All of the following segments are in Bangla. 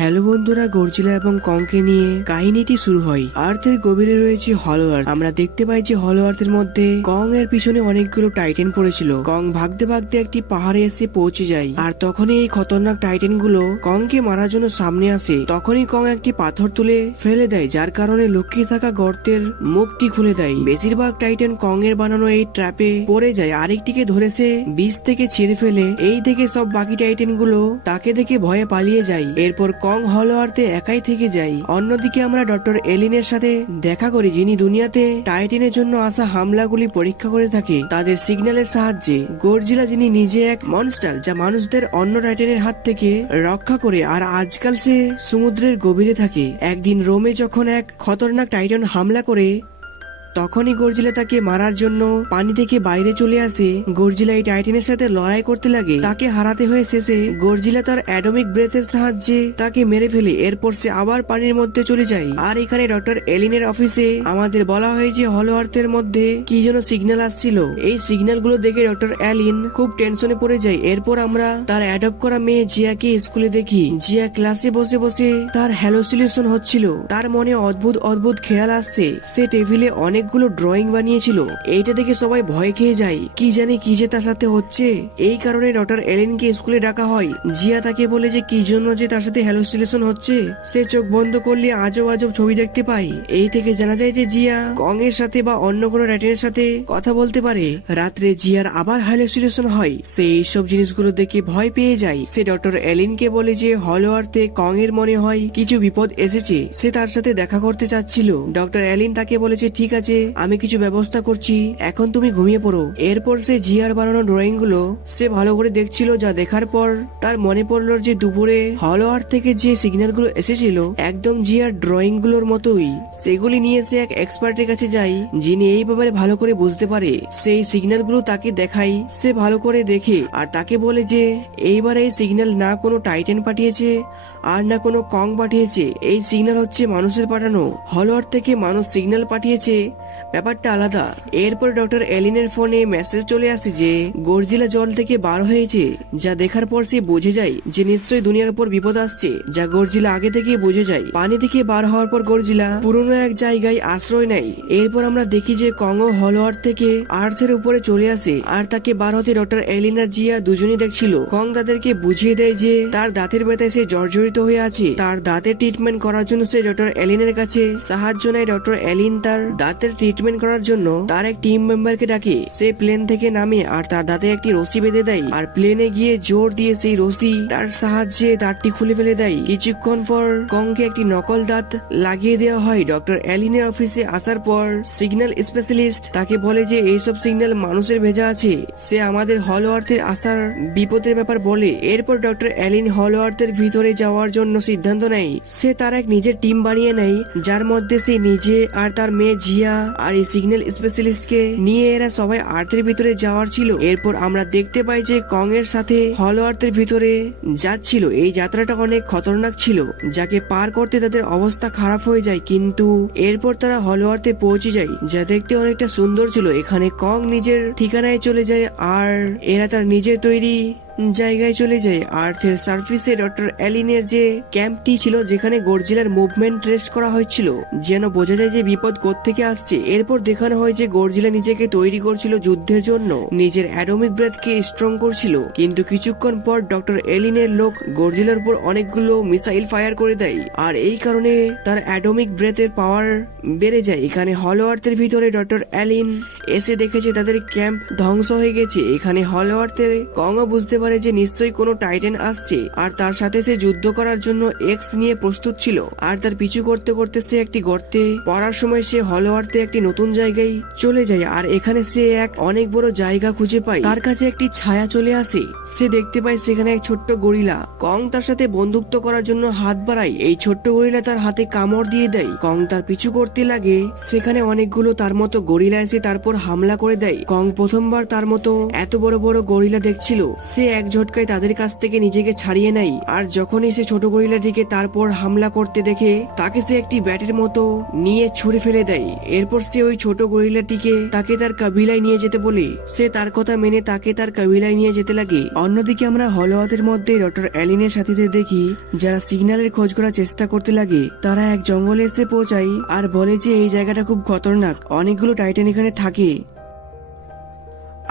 হ্যালো বন্ধুরা, গডজিলা এবং কংকে নিয়ে কাহিনীটি শুরু হয়। আর্থের গভীরে রয়েছে হলো আর্থ। আমরা দেখতে পাই যে হলো আর্থের মধ্যে কং এর পিছনে অনেকগুলো টাইটেন পড়েছিল। কং ভাগতে ভাগতে একটি পাহাড়ে এসে পৌঁছে যায়, আর তখনই এই খতরনাক টাইটেন গুলো কংকে মারার জন্য সামনে আসে। তখনই কং একটি পাথর তুলে ফেলে দেয়, যার কারণে লুকিয়ে থাকা গর্তের মুখটি খুলে দেয়। বেশিরভাগ টাইটেন কং এর বানানো এই ট্র্যাপে পড়ে যায়, আরেকটিকে ধরেছে বীজ থেকে ছিঁড়ে ফেলে। এই থেকে সব বাকি টাইটেন গুলো তাকে দেখে ভয়ে পালিয়ে যায়। এরপর কং হলো আর্থে একাই থেকে যায়। অন্যদিকে আমরা ডক্টর এলিনের সাথে দেখা করি, যিনি দুনিয়াতে টাইটেনের জন্য আসা হামলাগুলি পরীক্ষা করে থাকে তাদের সিগন্যালের সাহায্যে। গডজিলা, যিনি নিজে এক মনস্টার যা মানুষদের অন্য টাইটেনের হাত থেকে রক্ষা করে, আর আজকাল সে সমুদ্রের গভীরে থাকে। একদিন রোমে যখন এক খতরনাক টাইটন হামলা করে, তখনই গডজিলা তাকে মারার জন্য পানি থেকে বাইরে চলে আসে। গডজিলা এই টাইটানের সাথে লড়াই করতে লাগে, তাকে হারাতে হয়ে শেষে গডজিলা তার অ্যাটমিক ব্রেথের সাহায্যে তাকে মেরে ফেলে। এরপর সে আবার পানির মধ্যে চলে যায়। আর এখানে ডক্টর এলিনের অফিসে আমাদের বলা হয় যে হলো আর্থের মধ্যে কি যেন সিগন্যাল আসছিল। এই সিগন্যাল গুলো দেখে ডক্টর এলিন খুব টেনশনে পড়ে যায়। এরপর আমরা তার অ্যাডপ্ট করা মেয়ে জিয়াকে স্কুলে দেখি। জিয়া ক্লাসে বসে বসে তার হ্যালোসিলেশন হচ্ছিল। তার মনে অদ্ভুত অদ্ভুত খেয়াল আসছে। সে টেবিলে অনেকগুলো ড্রয়িং বানিয়েছিল। এইটা দেখে সবাই ভয় খেয়ে যায়, কি জানি কি যে তার সাথে হচ্ছে। এই কারণে ডক্টর এলিনকে স্কুলে ডাকা হয়। জিয়া তাকে বলে যে কি জন্য যে তার সাথে হ্যালোসিলেশন হচ্ছে। সে চোখ বন্ধ করলে আজব আজব ছবি দেখতে পায়। এই থেকে জানা যায় যে জিয়া কং এর সাথে বা অন্য কোনো টাইটানের সাথে কথা বলতে পারে। রাত্রে জিয়ার আবার হ্যালোসিলেশন হয়। সে এইসব জিনিসগুলো দেখে ভয় পেয়ে যায়। সে ডক্টর এলিনকে বলে যে হলো আর্থে কং এর মনে হয় কিছু বিপদ এসেছে, সে তার সাথে দেখা করতে চাচ্ছিল। ডক্টর এলিন তাকে বলেছে ঠিক আছে, আমি কিছু ব্যবস্থা করছি, এখন তুমি ঘুমিয়ে পড়ো। এরপর সে জিয়ার বানানো ড্রয়িং গুলো সে ভালো করে দেখছিল, যা দেখার পর তার মনে পড়লো যে দুপুরে হলো আর্থ থেকে যে সিগন্যাল গুলো এসেছিল একদম জিয়ার ড্রয়িং গুলোর মতোই। সেগুলি নিয়ে সে এক এক্সপার্টের কাছে যায়, যিনি এই ব্যাপারে ভালো করে বুঝতে পারে। সেই সিগন্যাল গুলো তাকে দেখাই। সে ভালো করে দেখে আর তাকে বলে যে এইবার এই সিগন্যাল না কোনো টাইটেন পাঠিয়েছে আর না কোনো কং পাঠিয়েছে, এই সিগন্যাল হচ্ছে মানুষের পাঠানো। হলো আর্থ থেকে মানুষ সিগন্যাল পাঠিয়েছে, ব্যাপারটা আলাদা। এরপর ডক্টর এলিনের ফোনে মেসেজ চলে আসে যে গডজিলা জল থেকে বার হয়েছে, যা দেখার পর সে বুঝে যায় যে নিশ্চয়ই দুনিয়ার উপর বিপদ আসছে, যা গডজিলা আগে থেকে বুঝে যায়। পানি থেকে বার হওয়ার পর গডজিলা পুরনো এক জায়গায় আশ্রয় নেয়। এরপর আমরা দেখি যে কং ও হলো আর্থ থেকে আর্থের উপরে চলে আসে, আর তাকে বার হতে ডক্টর এলিন আর জিয়া দুজনই দেখছিল। কং তাদেরকে বুঝিয়ে দেয় যে তার দাঁতের ব্যথায় সে জর্জরিত হয়ে আছে। তার দাঁতের ট্রিটমেন্ট করার জন্য সে ডক্টর এলিনের কাছে সাহায্য নেয়। ডক্টর এলিন তার দাঁতের ট্রিটমেন্ট করার জন্য তার এক টিম মেম্বারকে ডাকে। সে প্লেন থেকে নামে আর তার দাঁতে একটি রশি বেঁধে দেয়, আর প্লেনে গিয়ে জোর দিয়ে সেই রশি তার সাহায্যে দাঁতটি খুলে ফেলে দেয়। কিছুক্ষণ পর কংকে একটি নকল দাঁত লাগিয়ে দেওয়া হয়। ডক্টর এলিনের অফিসে আসার পর সিগন্যাল স্পেশালিস্ট তাকে বলে যে এইসব সিগন্যাল মানুষের ভেজা আছে। সে আমাদের হলো আর্থের আসার বিপদের ব্যাপার বলে। এরপর ডক্টর এলিন হলো আর্থের ভিতরে যাওয়ার জন্য সিদ্ধান্ত নেয়। সে তার এক নিজের টিম বানিয়ে নেয়, যার মধ্যে সে নিজে আর তার মেয়ে জিয়া আর এই সিগন্যাল স্পেশালিস্টকে নিয়ে এরা সবাই আর্থের ভিতরে যাওয়ার ছিল। এরপর আমরা দেখতে পাই যে কং এর সাথে হলো আর্থের ভিতরে যাচ্ছিল। এই যাত্রাটা অনেক খতরনাক ছিল, যাকে পার করতে তাদের অবস্থা খারাপ হয়ে যায়। কিন্তু এরপর তারা হলো আর্থে পৌঁছে যায়, যা দেখতে অনেকটা সুন্দর ছিল। এখানে কং নিজের ঠিকানায় চলে যায় আর এরা তার নিজের তৈরি জায়গায় চলে যায়। আর্থের সার্ফেসে ডক্টর এলিনের যে ক্যাম্পটি ছিল, যেখানে গডজিলার মুভমেন্ট ট্রেস করা হয়েছিল, যেন বোঝা যায় যে বিপদ কোত্থেকে আসছে। এরপর দেখানো হয় যে গডজিলা নিজেকে তৈরি করছিল যুদ্ধের জন্য, নিজের অ্যাটমিক ব্রেথকে স্ট্রং করছিল। কিন্তু কিছুক্ষণ পর ডক্টর এলিনের লোক গডজিলার উপর অনেকগুলো মিসাইল ফায়ার করে দেয়, আর এই কারণে তার অ্যাটমিক ব্রেথের পাওয়ার বেড়ে যায়। এখানে হলো আর্থের ভিতরে ডক্টর এলিন এসে দেখেছে তাদের ক্যাম্প ধ্বংস হয়ে গেছে। এখানে হলো আর্থের কংও বুঝতে পারে যে নিশ্চয়ই কোনো টাইটেন আসছে, আর তার সাথে সে যুদ্ধ করার জন্য এক্স নিয়ে প্রস্তুত ছিল। আর তার পিছু করতে করতে সে একটি গর্তে পড়ার সময় সে হলো আর্থে একটি নতুন জায়গায় চলে যায়, আর এখানে সে এক অনেক বড় জায়গা খুঁজে পায়। তার কাছে একটি ছায়া চলে আসে। সে দেখতে পায় সেখানে এক ছোট্ট গরিলা। কং তার সাথে বন্ধুত্ব করার জন্য হাত বাড়ায়। এই ছোট্ট গরিলা তার হাতে কামড় দিয়ে দেয়। কং তার পিছু করতে লাগে। সেখানে অনেকগুলো তার মতো গরিলা এসে তারপর হামলা করে দেয়। কং প্রথমবার তার মতো এত বড় বড় গরিলা দেখছিল। সে এক ঝটকায় তাদের কাছ থেকে নিজেকে ছাড়িয়ে নেয়। আর যখনই সে ছোট গরিলাটিকে তারপর হামলা করতে দেখে তাকে সে একটি ব্যাটের মতো নিয়ে ছুঁড়ে ফেলে দেয়। এরপর সে ওই ছোট গরিলাটিকে তাকে তার কাবিলায় নিয়ে যেতে বলে। সে তার কথা মেনে তাকে তার কাবিলায় নিয়ে যেতে লাগে। অন্যদিকে আমরা হলওয়াতের মধ্যে ডক্টর অ্যালিনের সাথীদের দেখি যারা সিগন্যালের খোঁজ করার চেষ্টা করতে লাগে। তারা এক জঙ্গলে এসে পৌঁছায় আর বলে যে এই জায়গাটা খুব খতরনাক, অনেকগুলো টাইটান এখানে থাকে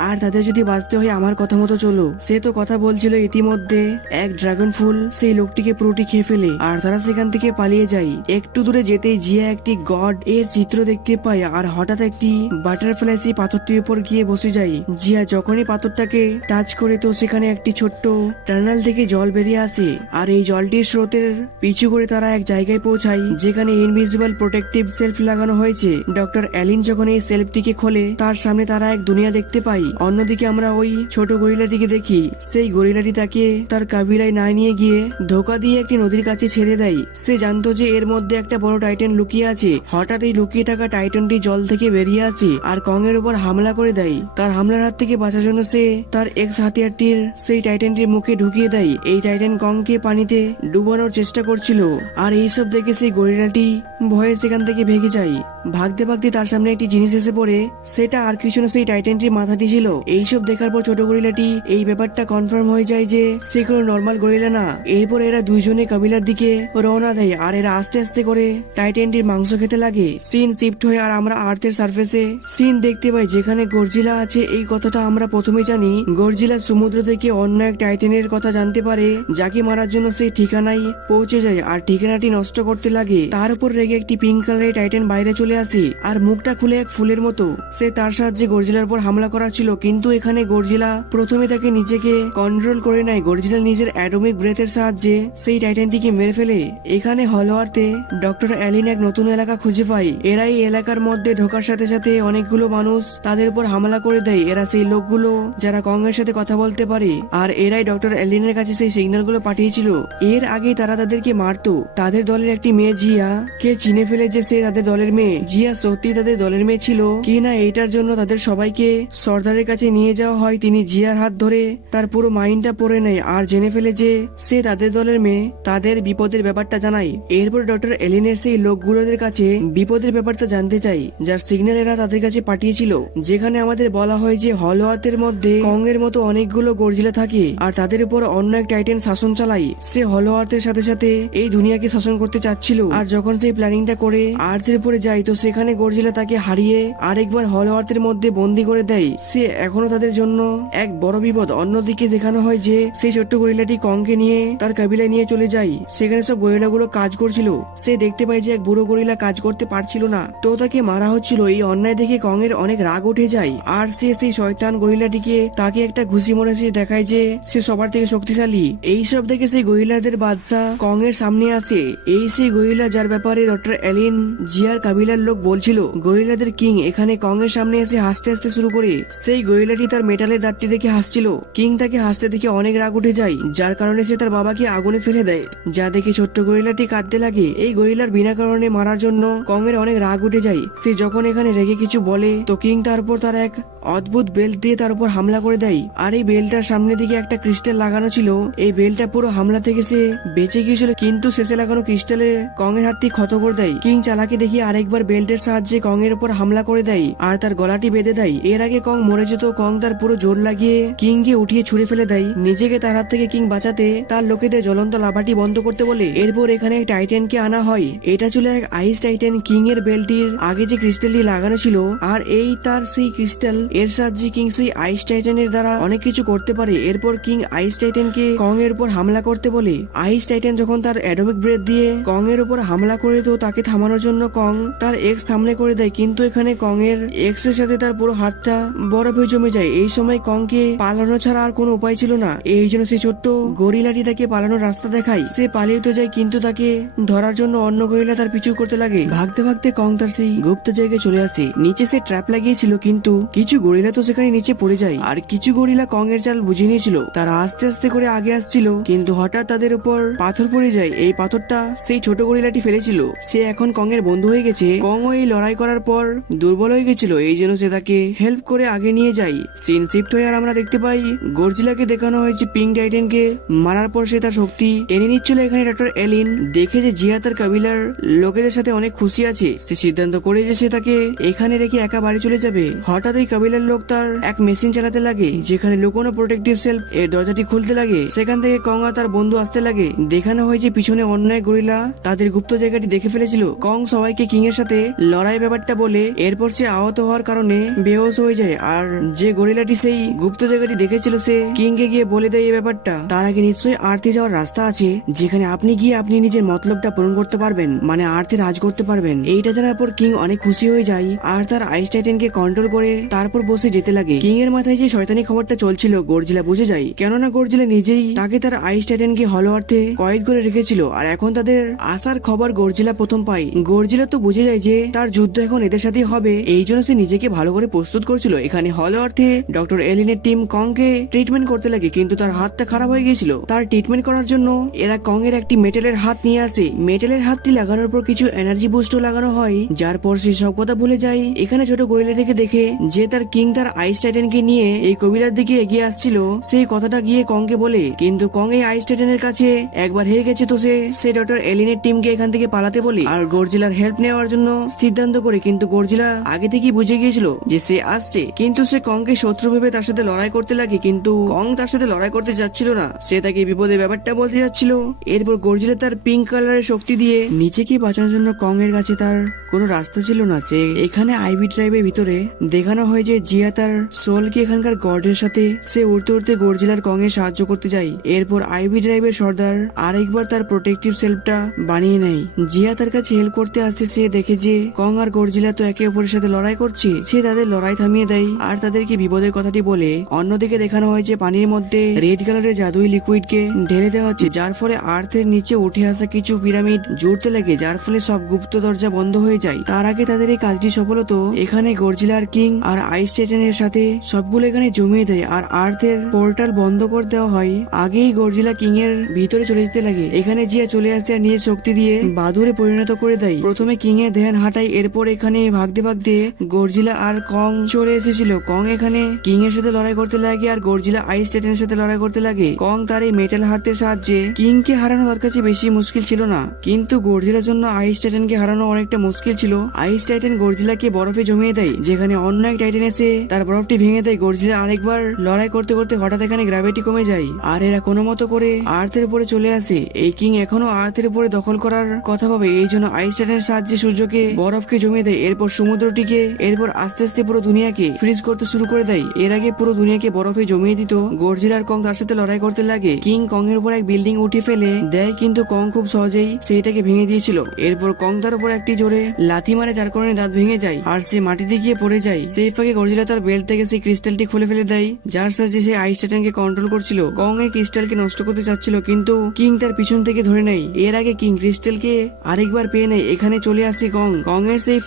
আর তাদের যদি বাঁচতে হয় আমার কথা মতো চলো। সে তো কথা বলছিল, ইতিমধ্যে এক ড্রাগন ফুল সেই লোকটিকে পুরোটি খেয়ে ফেলে আর তারা সেখান থেকে পালিয়ে যায়। একটু দূরে যেতেই জিয়া একটি গড এর চিত্র দেখতে পায় আর হঠাৎ একটি বাটারফ্লাই সেই পাথরটির উপর গিয়ে বসে যায়। জিয়া যখনই পাথরটাকে টাচ করে তো সেখানে একটি ছোট্ট টার্নাল থেকে জল বেরিয়ে আসে আর এই জলটির স্রোতের পিছু করে তারা এক জায়গায় পৌঁছায় যেখানে ইনভিজিবল প্রোটেক্টিভ সেলফ লাগানো হয়েছে। ডক্টর অ্যালিন যখন এই সেলফটিকে খোলে তার সামনে তারা এক দুনিয়া দেখতে পায়। অন্যদিকে আমরা ওই ছোট গরিলাটিকে দেখি, সেই গরিলাটি তাকে তার কাবিলায় না নিয়ে গিয়ে ধোকা দিয়ে একটি নদীর কাছে ছেড়ে দেয়। সে জানতো যে এর মধ্যে একটা বড় টাইটান লুকিয়ে আছে। হঠাৎ এই লুকিয়ে থাকা টাইটানটি জল থেকে বেরিয়ে আসে আর কং এর উপর হামলা করে দেয়। তার হামলার হাত থেকে বাঁচার জন্য সে তার এক্স হাতিয়ারটির সেই টাইটানটির মুখে ঢুকিয়ে দেয়। এই টাইটান কংকে পানিতে ডুবানোর চেষ্টা করছিল আর এইসব দেখে সেই গরিলাটি ভয়ে সেখান থেকে ভেগে যায়। ভাগতে ভাগতে তার সামনে একটি জিনিস এসে পড়ে, সেটা আর কিছু না সেই টাইটানটির মাথাটি ছিল। এইসব দেখার পর ছোট গরিলাটি এই ব্যাপারটা কনফার্ম হয়ে যায় যে সে কোনো নর্মাল গরিলা না। এরপর এরা দুইজনে কাবিলার দিকে রওনা দেয় আর এরা আস্তে আস্তে করে টাইটানটির মাংস খেতে লাগে। সিন শিফট হয়ে আর আমরা আর্থের সার্ফেসে সিন দেখতে পাই যেখানে গর্জিলা আছে। এই কথাটা আমরা প্রথমে জানি। গর্জিলা সমুদ্র থেকে অন্য এক টাইটানের কথা জানতে পারে যাকে মারার জন্য সেই ঠিকানায় পৌঁছে যায় আর ঠিকানাটি নষ্ট করতে লাগে। তার উপর রেগে একটি পিঙ্ক কালারের টাইটান বাইরে চলে আসে আর মুখটা খুলে এক ফুলের মতো। সে তার সাহায্যে গর্জিলার উপর হামলা করা ছিল, কিন্তু এখানে গর্জিলা প্রথমে তাকে নিজেকে কন্ট্রোল করে নেয়। গর্জিলা নিজের অ্যাটমিক ব্রেথের সাহায্যে সেই টাইটানটিকে মেরে ফেলে। এখানে হলওয়ার্থে ডক্টর অ্যালিন এক নতুন এলাকা খুঁজে পায়। এরা এই এলাকার মধ্যে ঢোকার সাথে সাথে অনেকগুলো মানুষ তাদের উপর হামলা করে দেয়। এরা সেই লোকগুলো যারা কং এর সাথে কথা বলতে পারে আর এরাই ডক্টর অ্যালিনের কাছে সেই সিগন্যালগুলো পাঠিয়েছিল। এর আগে তারা তাদেরকে মারতো। তাদের দলের একটি মেয়ে জিয়া কে চিনে ফেলে যে সে তাদের দলের মেয়ে। জিয়া সত্যি তাদের দলের মেয়ে ছিল কিনা এইটার জন্য তাদের সবাইকে সর্দারের কাছে নিয়ে যাওয়া হয়। তিনি জিয়ার হাত ধরে তার পুরো মাইন্ডটা পড়ে নেয় আর জেনে ফেলে যে সে তাদের দলের মেয়ে। তাদের বিপদের ব্যাপারটা জানায়। এরপর ডক্টর এলিনের সেই লোকগুলোদের কাছে বিপদের ব্যাপারটা জানতে চাই যার সিগন্যাল এরা তাদের কাছে পাঠিয়েছিল। যেখানে আমাদের বলা হয় যে হলওয়ার্থের মধ্যে কং এর মতো অনেকগুলো গর্জিলা থাকে আর তাদের উপর অন্য এক টাইটান শাসন চালায়। সে হলওয়ার্থের সাথে সাথে এই দুনিয়াকে শাসন করতে চাচ্ছিল। আর যখন সেই প্ল্যানিংটা করে আর্থের উপরে যায় তো সেখানে গর্জিলা তাকে হারিয়ে আরেকবার হলওয়ার্থের মধ্যে বন্দি করে দেয়। সে এখনো তাদের জন্য এক বড় বিপদ। অন্যদিকে দেখানো হয় যে সেই ছোট্ট গরিলাটি কংকে নিয়ে তার কাবিলায় নিয়ে চলে যায়। সেখানে সব গরিলাগুলো কাজ করছিল। সে দেখতে পায় যে এক বুড়ো গরিলা কাজ করতে পারছিল না, তো তাকে মারা হচ্ছিল। এই অন্যায় দেখে কং এর অনেক রাগ উঠে যায় আর সে সেই শয়তান গরিলাটিকে তাকে একটা ঘুষি মরেছে দেখায় যে সে সবার থেকে শক্তিশালী। এইসব দেখে সেই গরিলাদের বাদশা কং এর সামনে আসে। এই সেই গরিলা যার ব্যাপারে ডক্টর অ্যালিন জিয়ার কাবিলার লোক বলছিল। গরিলাদের কিং এখানে কং এর সামনে এসে হাসতে হাসতে শুরু করে। সেই গরিলাটি তার মেটালের দাঁতটি দেখে হাসছিল। কিং তাকে হাসতে দেখে অনেক রাগ উঠে যায়, যার কারণে সে তার বাবাকে আগুনে ফেলে দেয়। যা দেখে ছোট্ট গরিলাটি কাঁদতে লাগে। এই গরিলার বিনা কারণে মারার জন্য কং এর অনেক রাগ উঠে যায়। সে যখন এখানে রেগে কিছু বলে তো কিং তারপর তার এক অদ্ভুত বেল্ট দিয়ে তার উপর হামলা করে দেয়। আর এই বেল্টটার সামনে দিকে একটা ক্রিস্টাল লাগানো ছিল। এই বেল্টটা পুরো হামলা থেকে সে বেঁচে গিয়েছিল, কিন্তু শেষে লাগানো ক্রিস্টালের কং এর হাতটি ক্ষত করে দেয়। কিং চালাকি দেখিয়ে আরেকবার বেল্টের সাহায্যে কং এর উপর হামলা করে দেয় আর তার গলাটি বেঁধে দেয়। এর আগে কং মরে যেত। কং তার পুরো জোর লাগিয়ে কিং কে উঠিয়ে ছুড়ে ফেলে দেয়। নিজেকে তার হাত থেকে কিং বাঁচাতে তার লোকেদের জ্বলন্ত লাভাটি বন্ধ করতে বলে। এরপর এখানে এক টাইটানকে আনা হয়। এটা ছিল এক আইস টাইটান। কিং এর বেল্টির আগে যে ক্রিস্টালটি লাগানো ছিল আর এই তার সেই ক্রিস্টাল এর সাহায্যে কিং সেই আইস টাইটানের দ্বারা অনেক কিছু করতে পারে। এরপর কিং আইস টাইটানকে কং এর উপর হামলা করতে বলে। আইস টাইটান যখন তার অ্যাটমিক ব্রেথ দিয়ে কং এর উপর হামলা করে তো তাকে থামানোর জন্য কং তার এক্স সামনে করে দেয়, কিন্তু এখানে কং এর এক্স এর সাথে তার পুরো হাতটা বরফে জমে যায়। এই সময় কংকে পালানো ছাড়া আর কোনো উপায় ছিল না। এই জন্য সে ছোট্ট গরিলাটি তাকে পালানোর রাস্তা দেখায়। সে পালিয়ে তো যায়, কিন্তু তাকে ধরার জন্য অন্য গরিলা তার পিছু করতে লাগে। ভাগতে ভাগতে কং তার সেই গুপ্ত জায়গায় চলে আসে। নিচে সে ট্র্যাপ লাগিয়েছিল, কিন্তু কিছু গরিলা তো সেখানে নিচে পড়ে যায়। আর কিছু গরিলা কং এর চাল বুঝে নিয়েছিল, তারা আস্তে আস্তে করে আগে আসছিল, কিন্তু হঠাৎ তাদের উপর পাথর পড়ে যায়। এই পাথরটা সেই ছোট গরিলাটি ফেলেছিল। সে এখন কং এর বন্ধু হয়ে গেছে। কং ওই লড়াই করার পর দুর্বল হয়ে গেছিল, এই জন্য সে তাকে হেল্প করে আগে নিয়ে যায়। সিন শিফট হয়ে আর আমরা দেখতে পাই গর্জিলাকে দেখানো হয়েছে পিঙ্ক টাইটেনকে মারার পর সে তার শক্তি টেনে নিচ্ছিল। এখানে ডক্টর এলিন দেখে যে জিয়া তার কাবিলার লোকেদের সাথে অনেক খুশি আছে, সে সিদ্ধান্ত করে যে সে তাকে এখানে রেখে একা বাড়ি চলে যাবে। হঠাৎ এই কাবিলার লোক তার এক মেশিন চালাতে লাগে, যেখানে লুকোনো প্রোটেকটিভ সেলফ এর দরজাটি খুলতে লাগে। সেখান থেকে কং আর তার বন্ধু আসতে লাগে। দেখানো হয়েছে পিছনে অন্য এক গরিলা তাদের গুপ্ত জায়গাটি দেখে ফেলেছিল। কং সবাইকে কিং এর সাথে লড়াই ব্যাপারটা বলে এরপর সে আহত হওয়ার কারণে বেহোশ হয়ে যায়। আর যে গরিলাটি সেই গুপ্ত জায়গাটি দেখেছিল সে কিং কে গিয়ে বলে দেয় এই ব্যাপারটা। তার আগে নিশ্চয়ই আর্থে যাওয়ার রাস্তা আছে, যেখানে আপনি গিয়ে আপনি নিজের মতলবটা পূরণ করতে পারবেন, মানে আর্থে রাজ করতে পারবেন। এইটা জানার পর কিং অনেক খুশি হয়ে যায় আর তার আইস টাইটেনকে কন্ট্রোল করে তারপর বসে যেতে লাগে। কিং এর মাথায় যে শয়তানি খবরটা চলছিল গর্জিলা বুঝে যায়, কেননা গর্জিলা নিজেই তাকে তার আইস টাইটেনকে হলো আর্থে কয়েদ করে রেখেছিল। আর এখন তাদের আসার খবর গর্জিলা প্রথম পায়। গর্জিলা তো বুঝে যায় যে তার যুদ্ধ এখন এদের সাথেই হবে, এই জন্য সে নিজেকে ভালো করে প্রস্তুত করছিল। এখানে হলো আর্থে ডক্টর এলিনের টিম কংকে ট্রিটমেন্ট করতে লাগে, কিন্তু তার হাতটা খারাপ হয়ে গিয়েছিল। তার ট্রিটমেন্ট করার জন্য এরা কং এর একটি মেটালের হাত নিয়ে আসে। মেটালের হাতটি লাগানোর পর কিছু এনার্জি বুস্টও লাগানো হয়, যার পর সে সব কথা ভুলে যায়। এখানে ছোট গরিলা থেকে দেখে যে তার কিং তার আইস টাইটেনকে নিয়ে এই কবিলার দিকে এগিয়ে আসছিল, সেই কথাটা গিয়ে কংকে বলে, কিন্তু কং এই আইস টাইটেনের কাছে একবার হেরে গেছে, তো সে ডক্টর এলিনের টিমকে এখান থেকে পালাতে বলে আর গর্জিলার হেল্প নেওয়ার জন্য সিদ্ধান্ত করে। কিন্তু গর্জিলা আগে থেকেই বুঝে গিয়েছিল যে সে আসছে, কিন্তু সে কংকে শত্রু ভেবে তার সাথে লড়াই করতে লাগে, কিন্তু কং তার সাথে লড়াই করতে যাচ্ছিল না, সে তাকে বিপদের ব্যাপারটা বলতে যাচ্ছিল। এরপর গর্জিলা তার পিঙ্ক কালারের শক্তি দিয়ে নিচেকে বাঁচানোর জন্য কং এর কাছে তার কোনো রাস্তা ছিল না। সে এখানে আইভি ড্রাইভের ভিতরে দেখানো হয় যে জিয়া তার সোলকে এখানকার গডের সাথে সে উড়তে উড়তে গর্জিলার কং এর সাহায্য করতে যায়। এরপর আইভি ড্রাইভের সর্দার আরেকবার তার প্রোটেকটিভ সেলফটা বানিয়ে নেয়। জিয়া তার কাছে হেল্প করতে আসে। সে দেখে যে কং আর গর্জিলা তো একে অপরের সাথে লড়াই করছে, সে তাদের লড়াই থামিয়ে দেয় আর তাদেরকে বিপদের কথাটি বলে। অন্যদিকে দেখানো হয় যে পানির মধ্যে রেড কালারের জাদুই লিকুইডকে ঢেলে দেওয়া হচ্ছে, যার ফলে আর্থের নিচে উঠে আসা কিছু পিরামিড জুড়তে লাগে, যার ফলে সব গুপ্ত দরজা বন্ধ হয়ে যায়। তার আগে তাদের এই কাজটি সফল হতো। এখানে গর্জিলা আর কিং আর আইস টাইটানের সাথে সবগুলো এখানে জমিয়ে দেয় আর আর্থের পোর্টাল বন্ধ করে দেওয়া হয়। আগেই গর্জিলা কিং এর ভিতরে চলে যেতে লাগে। এখানে জিয়া চলে আসে আর নিজের শক্তি দিয়ে বাদুরে পরিণত করে দেয়। প্রথমে কিং এর ধ্যান হাঁটায়, এরপর এখানে ভাগতে ভাগতে গর্জিলা আর কং চলে এসেছিল। কং এখানে কিং এর সাথে লড়াই করতে লাগে আর গর্জিলা আইস টাইটানের সাথে লড়াই করতে লাগে। কং তার এই মেটাল হাতের সাহায্যে কিং কে হারানো তার কাছে বেশি মুশকিল ছিল না, কিন্তু গর্জিলার জন্য আইস টাইটানকে হারানো অনেকটা মুশকিল ছিল। আইস টাইটান গর্জিলাকে বরফে জমিয়ে দেয়, যেখানে অন্য এক টাইটান এসে তার বরফটি ভেঙে দেয়। গর্জিলা আরেকবার লড়াই করতে করতে হঠাৎ এখানে গ্র্যাভিটি কমে যায় আর এরা কোনো মতো করে আর্থের উপরে চলে আসে। এই কিং এখনো আর্থের উপরে দখল করার কথা ভাবে, এই জন্য আইস টাইটানের সাহায্যে সূর্যকে বরফকে জমিয়ে দেয়, এরপর সমুদ্রটিকে, এরপর আস্তে আস্তে পুরো দুনিয়াকে ফ্রিজ করতে শুরু করে দেয়। এর আগে পুরো দুনিয়াকে বরফে জমিয়ে দিত। গর্জিলা আর কং তার সাথে লড়াই করতে লাগে। কিং কং এর উপর এক বিল্ডিং উঠে ফেলে দেয়, কিন্তু কং খুব সহজেই সেইটাকে ভেঙে দিয়েছিল। এরপর কং তার উপর একটি জোরে লাথি মারে, যার কারণে দাঁত ভেঙে যায় আর সে মাটিতে গিয়ে পড়ে যায়। সেই ফাঁকে গর্জিলা তার বেল্ট থেকে সেই ক্রিস্টালটি খুলে ফেলে দেয়, যার সাহায্যে সে আইস টাইটানকে কন্ট্রোল করছিল। কং এই ক্রিস্টালকে নষ্ট করতে চাচ্ছিল, কিন্তু কিং তার পিছন থেকে ধরে নেয়। এর আগে কিং ক্রিস্টালকে আরেকবার পেয়ে নেয়। এখানে চলে আসে কং এর সেই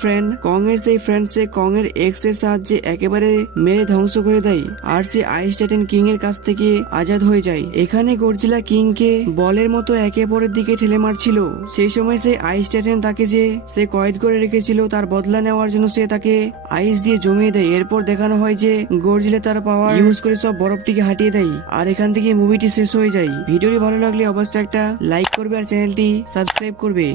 ফ্রেন্ড সে কং এর এক্স এর সাহায্যে একেবারে মেরে ধ্বংস করে দেয় আর সে আইস টাইটান কিং এর কাছ থেকে আজাদ হয়ে যায়। এখানে গর্জিলা কিং কে বলের মতো একে পরের দিকে ঠেলে মারছিল। সেই সময় সে আইস টাইটান তাকে যে সে কয়েদ করে রেখেছিল তার বদলা নেওয়ার জন্য সে তাকে আইস দিয়ে জমিয়ে দেয়। এরপর দেখানো হয় যে গর্জিলা তার পাওয়ার ইউজ করে সব বরফটিকে হাঁটিয়ে দেয় আর এখান থেকে মুভিটি শেষ হয়ে যায়। ভিডিওটি ভালো লাগলে অবশ্যই একটা লাইক করবে আর চ্যানেলটি সাবস্ক্রাইব করবে।